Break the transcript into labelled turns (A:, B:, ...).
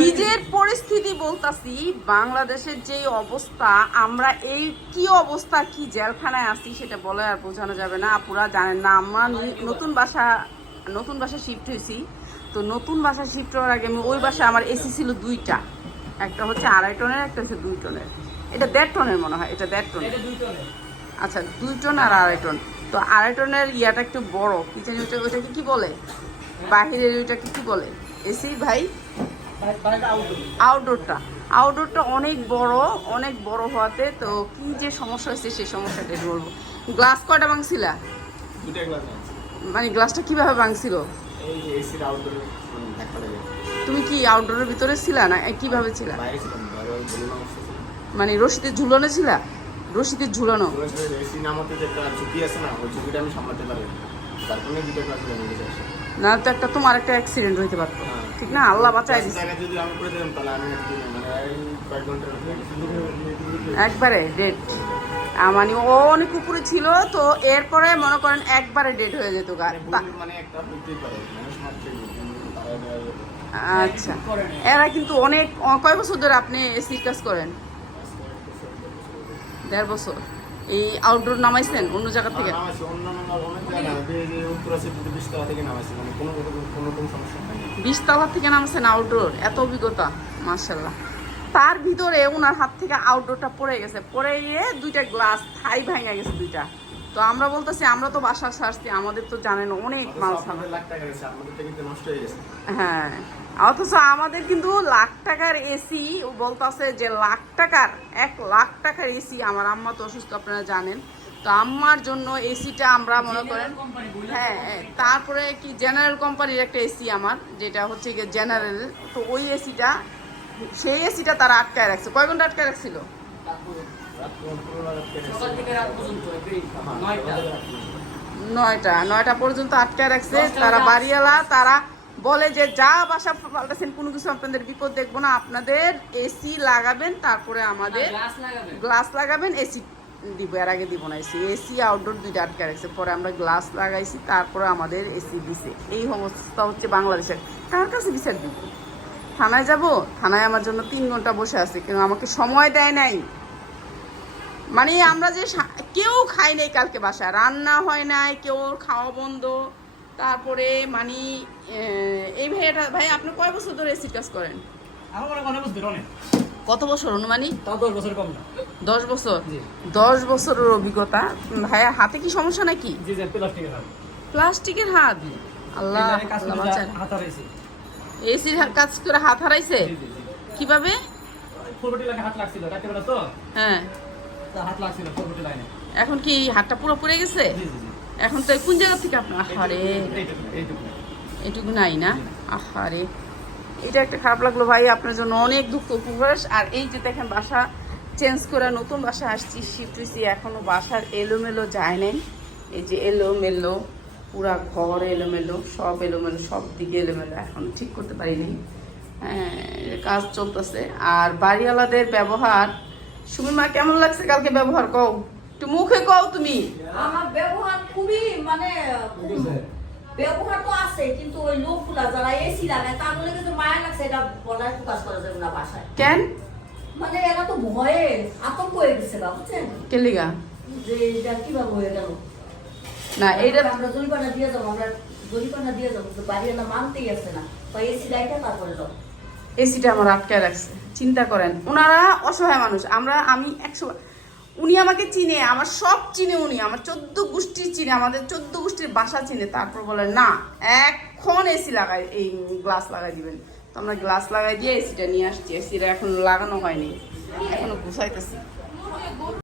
A: নিজের পরিস্থিতি বলতাছি বাংলাদেশের যে অবস্থা আমরা এই কি অবস্থা কি জেলখানায় আছি সেটা বলে আর বোঝানো যাবে না। আপুরা জানেন না আমরা নতুন বাসা নতুন বাসা শিফট হয়েছি। তো নতুন বাসা শিফট হওয়ার আগে আমি ওই বাসায় আমার এসি ছিল দুইটা। একটা হচ্ছে আড়াই টনের একটা হচ্ছে দুই টনের। এটা দেড় টনের মনে হয় এটা দেড় টনের। আচ্ছা দুই টন আর আড়াই টন। তো আড়াই টনের ইয়াটা একটু বড় কি জানি ওইটা ওইটাকে কি বলে? বাহিরের ওইটাকে কি বলে? এসি ভাই? আউটডোরটা আউটডোরটা অনেক বড় অনেক বড় হওয়াতে তো কি যে সমস্যা হয়েছে সেই সমস্যাটা বলব। গ্লাস কয়টা ভাঙছিলা? মানে গ্লাসটা কীভাবে ভাঙছিল?
B: লাগে
A: তুমি কি আউটডোরের ভিতরে ছিলা না কীভাবে ছিলা? মানে রশিদের ঝুলানো ছিলা? রশিদের ঝুলানো।
B: না
A: তো একটা তোমার একটা অ্যাক্সিডেন্ট হইতে পারতো।
B: হ্যাঁ।
A: ঠিক না আল্লাহ বাঁচাই দিচ্ছে
B: মানে মধ্যে
A: একবারে ডেট মানে ও অনেক উপরে ছিল তো এরপরে মনে করেন একবারে ডেট হয়ে যেত
B: মানে মানে যাবে।
A: আচ্ছা। এরা কিন্তু অনেক কয় বছর ধরে আপনি এসির কাজ করেন? দেড় বছর। এই আউটডোর নামাইছেন অন্য জায়গা থেকে?
B: আর নামাইছি, অন্য অন্য অনেক জায়গা, এই যে উত্তরা সেতুতে বিশতলা থেকে নামাইছি, মানে
A: থেকে নামছেন আউটডোর এত অভিজ্ঞতা মার্শাল্লাহ তার ভিতরে ওনার হাত থেকে আউটডোরটা পড়ে গেছে। পড়ে গিয়ে দুইটা গ্লাস থাই ভাঙা গেছে দুইটা। তো আমরা বলতেছি আমরা তো বাসা সারছি আমাদের তো জানেন অনেক মাল
B: আপনাদের লাখ টাকা গেছে, আমাদেরটা কিন্তু নষ্ট হয়ে গেছে।
A: হ্যাঁ অথচ আমাদের কিন্তু লাখ টাকার এসি বলতেছে যে লাখ টাকার এক লাখ টাকার এসি আমার আম্মা তো অসুস্থ আপনারা জানেন। তো আম্মার জন্য এসিটা আমরা মনে করেন হ্যাঁ হ্যাঁ, তারপরে কি জেনারেল কোম্পানির একটা এসি আমার যেটা হচ্ছে গিয়ে জেনারেল তো ওই এসিটা সেই এসিটা তারা আটকায় রাখছে। কয় ঘণ্টা আটকায় রাখছিল?
B: হ্যাঁ,
C: নয়টা।
A: নয়টা পর্যন্ত আটকায় রাখছে। তারা বাড়িওয়ালা তারা বলে যে যা বাসা পাল্টাছেন কোনো কিছু আপনাদের বিপদ দেখব না। আপনাদের এসি লাগাবেন তারপরে আমাদের
C: গ্লাস
A: গ্লাস লাগাবেন। এসি দিব এর আগে দিব না এসি এসি আউটডোর দুইটা আটকে রাখছে। পরে আমরা গ্লাস লাগাইছি তারপরে আমাদের এসি দিছে। এই অবস্থা হচ্ছে বাংলাদেশের। কার কাছে বিচার দিব? থানায় যাব? থানায় আমার জন্য তিন ঘণ্টা বসে আছে কিন্তু আমাকে সময় দেয় নাই। মানে আমরা যে কেউ খাই নাই কালকে বাসায়। রান্না হয় নাই কেউ খাওয়া বন্ধ। তারপরে মানে এই ভাইয়াটা ভাই আপনি কয় বছর ধরে এসির কাজ করেন? কত বছর অনুমানিক
C: দশ বছর কম না।
A: দশ বছর? দশ বছরের অভিজ্ঞতা। ভাইয়া হাতে কি সমস্যা নাকি?
C: প্লাস্টিকের হাত।
A: আল্লাহ এসির কাজ করে হাত হারাইছে? কীভাবে?
C: হাত লাগছিল তো।
A: হ্যাঁ। এখন কি হাতটা পুরো পড়ে গেছে? এখন তো কোন জায়গা থেকে আপনার? আহারে। এটুকু নাই না? আহারে। এটা একটা খারাপ লাগল ভাই আপনার জন্য অনেক দুঃখ প্রকাশ আর এই যে দেখেন বাসা চেঞ্জ করে নতুন বাসা আসছি শিফট হয়েছি এখনও বাসার এলোমেলো যায় নাই। এই যে এলোমেলো পুরা ঘর এলোমেলো সব এলোমেলো সব দিকে এলোমেলো এখন ঠিক করতে পারিনি। হ্যাঁ কাজ চলতেছে। আর বাড়িওয়ালাদের ব্যবহার সুমিমা কেমন লাগছে কালকে ব্যবহার কও? একটু মুখে কও তুমি।
D: আমার ব্যবহার খুবই মানে ব্যবহার তো আছে কিন্তু ওই লোকগুলা যারা এসি লাগায় তাগুলো কিন্তু মায়া লাগছে এটা বলার প্রকাশ করা যাবে না বাসায়।
A: কেন?
D: মানে এরা তো ভয়ে আতঙ্ক হয়ে গেছে গা বুঝছেন?
A: কেলিগা
D: যে এটা কীভাবে হয়ে গেল?
A: না এইটা
D: আমরা জরিমানা দিয়ে যাব আমরা জরিমানা দিয়ে যাব তো বাড়ি না মানতেই আছে না। বা এসি লাইটা তারপরে যাও
A: এসিটা আমার আটকায় রাখছে। চিন্তা করেন, ওনারা অসহায় মানুষ। আমরা, আমি একশো উনি আমাকে চিনে, আমার সব চিনে উনি। আমার চোদ্দ গোষ্ঠী চিনে, আমাদের চোদ্দ গোষ্ঠীর বাসা চিনে। তারপর বলে, না, এখন এসি লাগাই, এই গ্লাস লাগাই দিবেন। তো আমরা গ্লাস লাগাই দিয়ে এসিটা নিয়ে আসছি। এসিটা এখন লাগানো হয়নি, এখনও গুছাইতেছি।